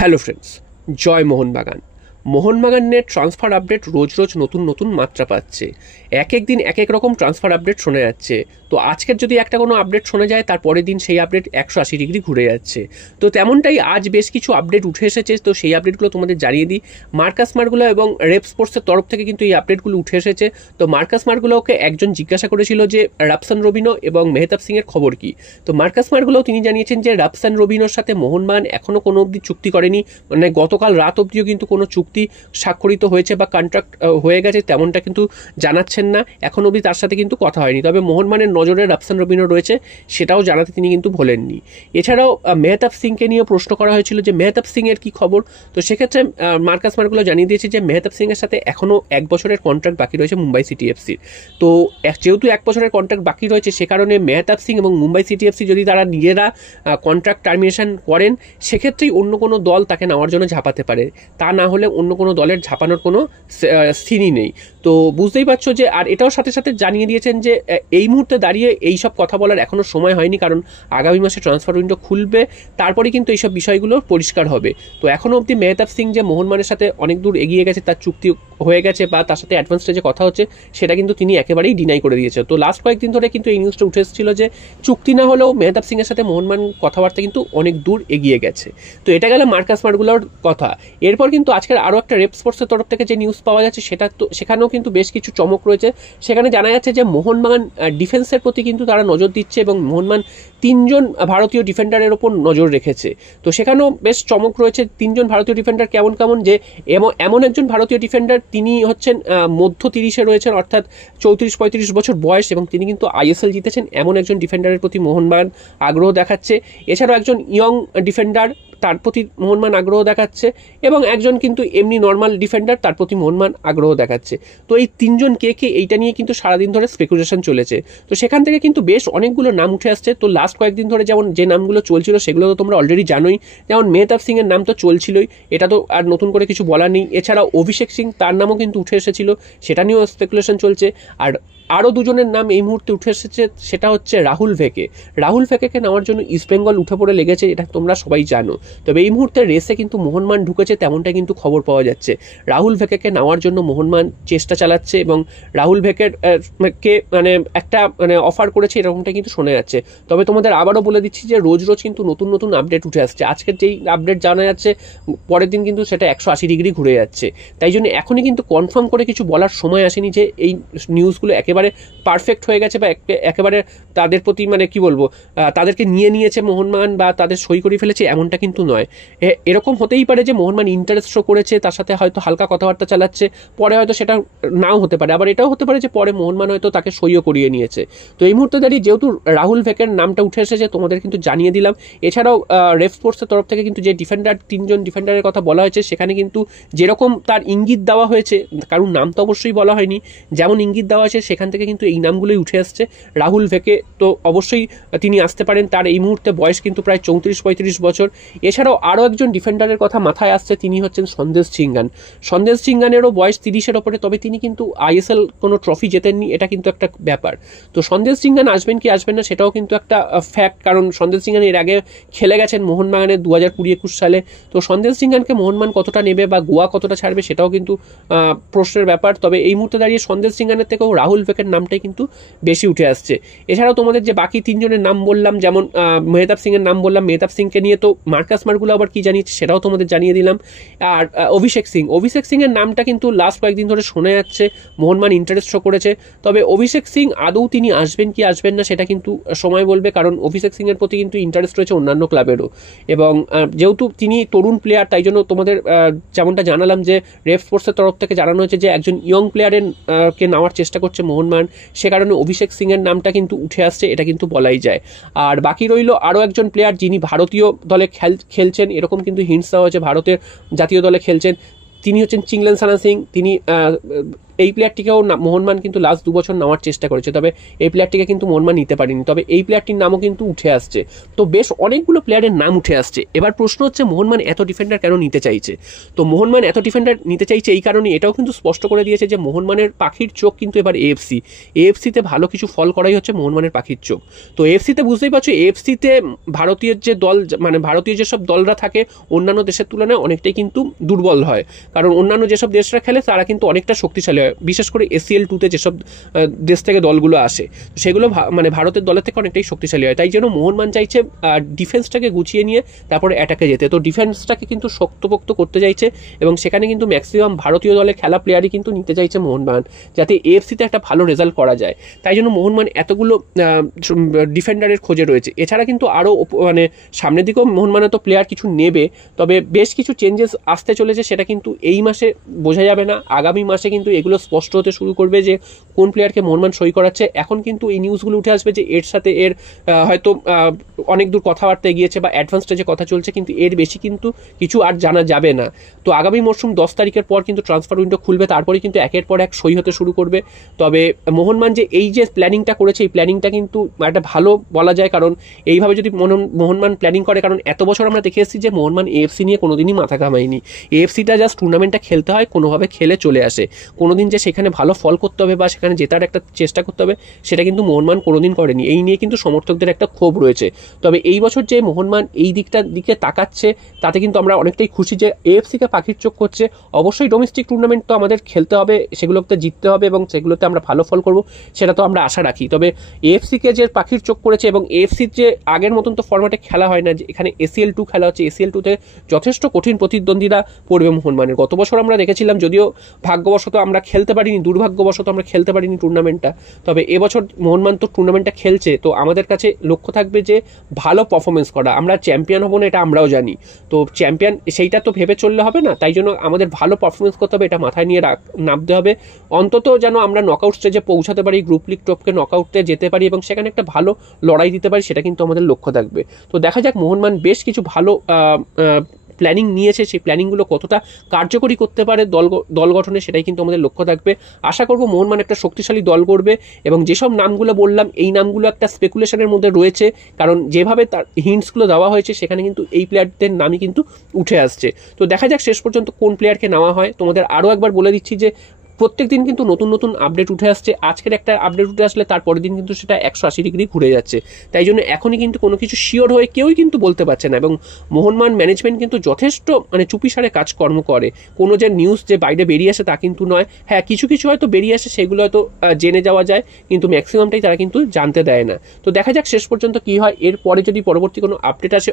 Hello friends, জয় মোহনবাগান। মোহনবাগানের transfer update রোজ রোজ নতুন নতুন মাত্রা পাচ্ছে। এক এক দিন এক এক রকম ট্রান্সফার আপডেট শোনা যাচ্ছে। তো আজকের যদি একটা কোনো আপডেট শোনা যায়, তার পরের দিন সেই আপডেট 180 ডিগ্রি ঘুরে যাচ্ছে। তো তেমনটাই আজ বেশ কিছু আপডেট উঠে এসেছে। তো সেই আপডেটগুলো তোমাদের জানিয়ে দিই। মার্কাস মার্গুলো এবং রেপ স্পোর্টসের তরফ থেকে কিন্তু এই আপডেটগুলো উঠে এসেছে। তো মার্কাস মার্গুলোকে একজন জিজ্ঞাসা করেছিল যে রাফসান রবিনো এবং মেহতাব সিংয়ের খবর কি। তো মার্কাস মার্গুলো তিনি জানিয়েছেন যে রাফসান রবিনোর সাথে মোহনবাগান এখনও কোনো অবধি চুক্তি করেনি। মানে গতকাল রাত অবধিও কিন্তু কোনো চুক্তি স্বাক্ষরিত হয়েছে বা কন্ট্রাক্ট হয়ে গেছে তেমনটা কিন্তু জানাচ্ছেন না। এখন অবধি তার সাথে কিন্তু কথা হয়নি। তবে মোহনবাগানের নজরে রাফসান রবিনো রয়েছে, সেটাও জানাতে তিনি কিন্তু ভোলেননি। এছাড়াও মেহতাব সিংকে নিয়ে প্রশ্ন করা হয়েছিল যে মেহতাব সিংয়ের কি খবর। তো সেক্ষেত্রে মার্কাস মার্গুলো জানিয়ে দিয়েছে যে মেহতাব সিংয়ের সাথে এখনও 1 বছরের কন্ট্রাক্ট বাকি রয়েছে মুম্বাই সিটি এফসির। তো যেহেতু 1 বছরের কন্ট্রাক্ট বাকি রয়েছে, সে কারণে মেহতাব সিং এবং মুম্বাই সিটি এফসি যদি তারা নিজেরা কন্ট্রাক্ট টার্মিনেশন করেন, সেক্ষেত্রেই অন্য কোনো দল তাকে নেওয়ার জন্য ঝাঁপাতে পারে। তা না হলে অন্য কোনো দলের ঝাঁপানোর কোনো সিনই নেই। তো বুঝতেই পারছো যে, আর এটাও সাথে সাথে জানিয়ে দিয়েছেন যে এই মুহূর্তে দাঁড়িয়ে এই সব কথা বলার এখনও সময় হয়নি, কারণ আগামী মাসে ট্রান্সফার উইন্ডো খুলবে, তারপরে কিন্তু এইসব বিষয়গুলো পরিষ্কার হবে। তো এখনও অবধি মেহতাব সিং যে মোহনবাগানের সাথে অনেক দূর এগিয়ে গেছে, তার চুক্তি হয়ে গেছে বা তার সাথে অ্যাডভান্স স্টেজে কথা হচ্ছে, সেটা কিন্তু তিনি একেবারেই ডিনাই করে দিয়েছে। তো লাস্ট কয়েকদিন ধরে কিন্তু এই নিউজটা উঠে এসেছিল যে চুক্তি না হলেও মেহতাব সিংয়ের সাথে মোহনবাগান কথাবার্তা কিন্তু অনেক দূর এগিয়ে গেছে। তো এটা গেল মার্কাস মার্গুলোর কথা। এরপর কিন্তু আজকের আরও একটা রেপ স্পোর্টসের তরফ থেকে যে নিউজ পাওয়া যাচ্ছে, সেখানেও কিন্তু বেশ কিছু চমক রয়েছে। সেখানে জানা যাচ্ছে যে মোহনবাগান ডিফেন্সের প্রতি কিন্তু তারা নজর দিচ্ছে এবং মোহনবাগান 3 জন ভারতীয় ডিফেন্ডারের ওপর নজর রেখেছে। তো সেখানেও বেশ চমক রয়েছে। 3 জন ভারতীয় ডিফেন্ডার কেমন কেমন, যে এমন একজন ভারতীয় ডিফেন্ডার, তিনি হচ্ছেন মধ্য 30-এ রয়েছেন, অর্থাৎ 34-35 বছর বয়স, এবং তিনি কিন্তু আইএসএল জিতেছেন। এমন একজন ডিফেন্ডারের প্রতি মোহনবাগান আগ্রহ দেখাচ্ছে। এছাড়াও একজন ইয়ং ডিফেন্ডার, তার প্রতি মোহনবাগান আগ্রহ দেখাচ্ছে, এবং একজন কিন্তু এমনি নর্মাল ডিফেন্ডার, তার প্রতি মোহনবাগান আগ্রহ দেখাচ্ছে। তো এই 3 জন কে এইটা নিয়ে কিন্তু সারাদিন ধরে স্পেকুলেশন চলেছে। তো সেখান থেকে কিন্তু বেশ অনেকগুলো নাম উঠে আসছে। তো লাস্ট কয়েকদিন ধরে যেমন যে নামগুলো চলছিল সেগুলো তো তোমরা অলরেডি জানোই। যেমন মেহতাব সিং এর নাম তো চলছিলই, এটা তো আর নতুন করে কিছু বলার নেই। এছাড়াও অভিষেক সিং, তার নামও কিন্তু উঠে এসেছিল, সেটা নিয়েও স্পেকুলেশন চলছে। আর আরও 2 জনের নাম এই মুহূর্তে উঠে এসেছে, সেটা হচ্ছে রাহুল ভেকে। রাহুল ভেকেকে নেওয়ার জন্য ইস্টবেঙ্গল উঠে পড়ে লেগেছে, এটা তোমরা সবাই জানো। তবে এই মুহূর্তে রেসে কিন্তু মোহনবাগান ঢুকেছে, তেমনটা কিন্তু খবর পাওয়া যাচ্ছে। রাহুল ভেকেকে নেওয়ার জন্য মোহনবাগান চেষ্টা চালাচ্ছে এবং রাহুল ভেকের কে একটা অফার করেছে, এরকমটা কিন্তু শোনা যাচ্ছে। তবে তোমাদের আবারও বলে দিচ্ছি যে রোজ রোজ কিন্তু নতুন নতুন আপডেট উঠে আসছে। আজকের যেই আপডেট জানা যাচ্ছে, পরের দিন কিন্তু সেটা 180 ডিগ্রি ঘুরে যাচ্ছে। তাই জন্য এখনই কিন্তু কনফার্ম করে কিছু বলার সময় আসেনি যে এই নিউজগুলো একেবারে পারফেক্ট হয়ে গেছে বা একেবারে তাদের প্রতি কি বলবো, তাদেরকে নিয়েছে মোহনবাগান বা তাদের সই করে ফেলেছে, এমনটা কিন্তু নয়। এরকম হতেই পারে যে মোহনবাগান ইন্টারেস্ট শো করেছে, তার সাথে হয়তো হালকা কথাবার্তা চালাচ্ছে, পরে হয়তো সেটা নাও হতে পারে। আবার এটাও হতে পারে যে পরে মোহনবাগান হয়তো তাকে সইও করিয়ে নিয়েছে। তো এই মুহূর্তে দাঁড়িয়ে যেহেতু রাহুল ভেকের নামটা উঠে এসেছে, তোমাদের কিন্তু জানিয়ে দিলাম। এছাড়াও রেফ স্পোর্টসের তরফ থেকে কিন্তু যে 3 জন ডিফেন্ডারের কথা বলা হয়েছে, সেখানে কিন্তু যেরকম তার ইঙ্গিত দেওয়া হয়েছে, কারণ নাম তো অবশ্যই বলা হয়নি, যেমন ইঙ্গিত দেওয়া আছে সেখান থেকে কিন্তু এই নামগুলোই উঠে আসছে। রাহুল ভেকে তো অবশ্যই তিনি আসতে পারেন, তার এই মুহূর্তে বয়স কিন্তু প্রায় 34-35 বছর। এছাড়াও আরও একজন ডিফেন্ডারের কথা মাথায় আসছে, তিনি হচ্ছেন সন্দেশ ঝিঙ্গান। সন্দেশ ঝিঙ্গানেরও বয়স 30-এর ওপরে, তবে তিনি কিন্তু আইএসএল কোনো ট্রফি জেতেননি, এটা কিন্তু একটা ব্যাপার। তো সন্দেশ ঝিঙ্গান আসবেন কি আসবেন না সেটাও কিন্তু একটা ফ্যাক্ট, কারণ সন্দেশ ঝিঙ্গান এর আগে খেলে গেছেন মোহনবাগানের 2020-21 সালে। তো সন্দেশ ঝিঙ্গানকে মোহনবাগান কতটা নেবে বা গোয়া কতটা ছাড়বে, সেটাও কিন্তু প্রশ্নের ব্যাপার। তবে এই মুহূর্তে দাঁড়িয়ে সন্দেশ ঝিঙ্গানের থেকেও রাহুল ভেকের নামটাই কিন্তু বেশি উঠে আসছে। এছাড়াও তোমাদের যে বাকি 3 জনের নাম বললাম, যেমন মেহতাব সিং এর নাম বললাম, মেহতাব সিংকে নিয়ে তো মার্কাস মার্গুলো আবার কি জানিয়েছে সেটাও তোমাদের জানিয়ে দিলাম। আর অভিষেক সিং এর নামটা কিন্তু লাস্ট কয়েকদিন ধরে শোনা যাচ্ছে, মোহনবাগান ইন্টারেস্ট শো করেছে। তবে অভিষেক সিং আদৌ তিনি আসবেন কি আসবেন না সেটা কিন্তু সময় বলবে, কারণ অভিষেক সিং এর প্রতি কিন্তু ইন্টারেস্ট রয়েছে অন্যান্য ক্লাবেরও, এবং যেহেতু তিনি তরুণ প্লেয়ার, তাই জন্য তোমাদের যেমনটা জানালাম যে রেফ স্পোর্টসের তরফ থেকে জানানো হয়েছে যে একজন ইয়ং প্লেয়ারের কে নেওয়ার চেষ্টা করছে মোহনবাগান, সে কারণে অভিষেক সিং এর নামটা কিন্তু উঠে আসছে, এটা কিন্তু বলাই যায়। আর বাকি রইল আরও একজন প্লেয়ার যিনি ভারতীয় দলে খেলছেন, এরকম কিন্তু হিন্টস দেওয়া হয়েছে, ভারতের জাতীয় দলে খেলছেন। তিনি হচ্ছেন চিংলেনসানা সিং। তিনি এই প্লেয়ারটিকেও মোহনবাগান কিন্তু লাস্ট 2 বছর নেওয়ার চেষ্টা করেছে, তবে এই প্লেয়ারটিকে কিন্তু মোহনবাগান নিতে পারেনি, তবে এই প্লেয়ারটির নামও কিন্তু উঠে আসছে। তো বেশ অনেকগুলো প্লেয়ারের নাম উঠে আসছে। এবার প্রশ্ন হচ্ছে মোহনবাগান এত ডিফেন্ডার কেন নিতে চাইছে? তো মোহনবাগান এত ডিফেন্ডার নিতে চাইছে এই কারণে, এটাও কিন্তু স্পষ্ট করে দিয়েছে যে মোহনবাগানের পাখির চোখ কিন্তু এবার এএফসিতে ভালো কিছু ফল করাই হচ্ছে মোহনবাগানের পাখির চোখ। তো এএফসিতে বুঝতেই পারছো, এএফসিতে ভারতীয় যে দল, মানে ভারতীয় যেসব দলরা থাকে অন্যান্য দেশের তুলনায় অনেকটাই কিন্তু দুর্বল হয়, কারণ অন্যান্য যেসব দেশরা খেলে তারা কিন্তু অনেকটা শক্তিশালী হয়, বিশেষ করে এসিএল 2-তে যেসব দেশ থেকে দলগুলো আসে সেগুলো মানে ভারতের দলের থেকে অনেকটাই শক্তিশালী হয়। তাই জন্য মোহনবাগান চাইছে ডিফেন্সটাকে গুছিয়ে নিয়ে তারপরে অ্যাটাকে যেতে। তো ডিফেন্সটাকে কিন্তু শক্তপোক্ত করতে চাইছে এবং সেখানে কিন্তু ম্যাক্সিমাম ভারতীয় দলে খেলা প্লেয়ারই কিন্তু নিতে চাইছে মোহনবাগান, যাতে এএফসিতে একটা ভালো রেজাল্ট করা যায়। তাই জন্য মোহনবাগান এতগুলো ডিফেন্ডারের খোঁজে রয়েছে। এছাড়া কিন্তু আরও মানে সামনের দিকেও মোহনবাগান তো প্লেয়ার কিছু নেবে, তবে বেশ কিছু চেঞ্জেস আসতে চলেছে, সেটা কিন্তু এই মাসে বোঝা যাবে না, আগামী মাসে কিন্তু এগুলো স্পষ্ট হতে শুরু করবে যে কোন প্লেয়ারকে মোহনবাগান সই করাচ্ছে। এখন কিন্তু এই নিউজগুলো উঠে আসবে যে এর সাথে এর হয়তো অনেক দূর কথাবার্তা এগিয়েছে বা অ্যাডভান্স স্টেজে কথা চলছে, কিন্তু এর বেশি কিন্তু কিছু আর জানা যাবে না। তো আগামী মরশুম 10 তারিখের পর কিন্তু ট্রান্সফার উইন্ডো খুলবে, তারপরে কিন্তু একের পর এক সই হতে শুরু করবে। তবে মোহনবাগান যে এই যে প্ল্যানিংটা করেছে, এই প্ল্যানিংটা কিন্তু একটা ভালো বলা যায়, কারণ এইভাবে যদি মোহনবাগান প্ল্যানিং করে, কারণ এত বছর আমরা দেখে এসেছি যে মোহনবাগান এএফসি নিয়ে কোনোদিনই মাথা ঘামায়নি। এএফসিটা জাস্ট টুর্নামেন্টটা খেলতে হয়, কোনোভাবে খেলে চলে আসে। কোনোদিন যে সেখানে ভালো ফল করতে হবে বা সেখানে জেতার একটা চেষ্টা করতে হবে, সেটা কিন্তু মোহনবাগান কোনোদিন করেনি। এই নিয়ে কিন্তু সমর্থকদের একটা ক্ষোভ রয়েছে। তবে এই বছর যে মোহনবাগান এই দিকে তাকাচ্ছে, তাতে কিন্তু আমরা অনেকটাই খুশি যে এএফসিকে পাখির চোখ করছে। অবশ্যই ডোমেস্টিক টুর্নামেন্ট তো আমাদের খেলতে হবে, সেগুলোতে জিততে হবে এবং সেগুলোতে আমরা ভালো ফল করব, সেটা তো আমরা আশা রাখি। তবে এএফসিকে যে পাখির চোখ করেছে এবং এএফসির যে আগের মতন তো ফরম্যাটে খেলা হয় না, যে এখানে এসিএল 2 খেলা হচ্ছে, এসিএল 2-তে যথেষ্ট কঠিন প্রতিদ্বন্দ্বীরা পড়বে মোহনবাগানের। গত বছর আমরা দেখেছিলাম, যদিও ভাগ্যবশত আমরা খেলতে পারিনি, দুর্ভাগ্যবশত আমরা খেলতে পারিনি টুর্নামেন্টটা, তবে এবছর মোহনবাগান তো টুর্নামেন্টটা খেলছে। তো আমাদের কাছে লক্ষ্য থাকবে যে ভালো পারফরমেন্স করা। আমরা চ্যাম্পিয়ন হবো না এটা আমরাও জানি, তো চ্যাম্পিয়ন সেইটা তো ভেবে চললে হবে না, তাই জন্য আমাদের ভালো পারফরমেন্স করতে হবে, এটা মাথায় নিয়ে নামতে হবে। অন্তত যেন আমরা নকআউট স্টেজে পৌঁছাতে পারি, গ্রুপ লিগ টপকে নকআউটে যেতে পারি এবং সেখানে একটা ভালো লড়াই দিতে পারি, সেটা কিন্তু আমাদের লক্ষ্য থাকবে। তো দেখা যাক মোহনবাগান বেশ কিছু ভালো প্ল্যানিং নিয়েছে, সেই প্ল্যানিংগুলো কতটা কার্যকরী করতে পারে দল গঠনে, সেটাই কিন্তু আমাদের লক্ষ্য থাকবে। আশা করব মোহনবাগান একটা শক্তিশালী দল করবে এবং যেসব নামগুলো বললাম এই নামগুলো একটা স্পেকুলেশনের মধ্যে রয়েছে, কারণ যেভাবে তার হিন্টসগুলো দেওয়া হয়েছে সেখানে কিন্তু এই প্লেয়ারদের নামই কিন্তু উঠে আসছে। তো দেখা যাক শেষ পর্যন্ত কোন প্লেয়ারকে নেওয়া হয়। তোমাদের আরও একবার বলে দিচ্ছি যে প্রত্যেক দিন কিন্তু নতুন নতুন আপডেট উঠে আসছে। আজকের একটা আপডেট উঠে আসলে তারপরের দিন কিন্তু সেটা 180 ডিগ্রি ঘুরে যাচ্ছে। তাই জন্য এখনই কিন্তু কোনো কিছু শিওর হয়ে কেউই কিন্তু বলতে পারছে না এবং মোহনবাগান ম্যানেজমেন্ট কিন্তু যথেষ্ট মানে চুপিসারে কাজকর্ম করে। কোনো যে নিউজ যে বাইরে বেরিয়ে আসে তা কিন্তু নয়। হ্যাঁ, কিছু কিছু হয়তো বেরিয়ে আসে, সেগুলো হয়তো জেনে যাওয়া যায়, কিন্তু ম্যাক্সিমামটাই তারা কিন্তু জানতে দেয় না। তো দেখা যাক শেষ পর্যন্ত কি হয়। এরপরে যদি পরবর্তী কোনো আপডেট আসে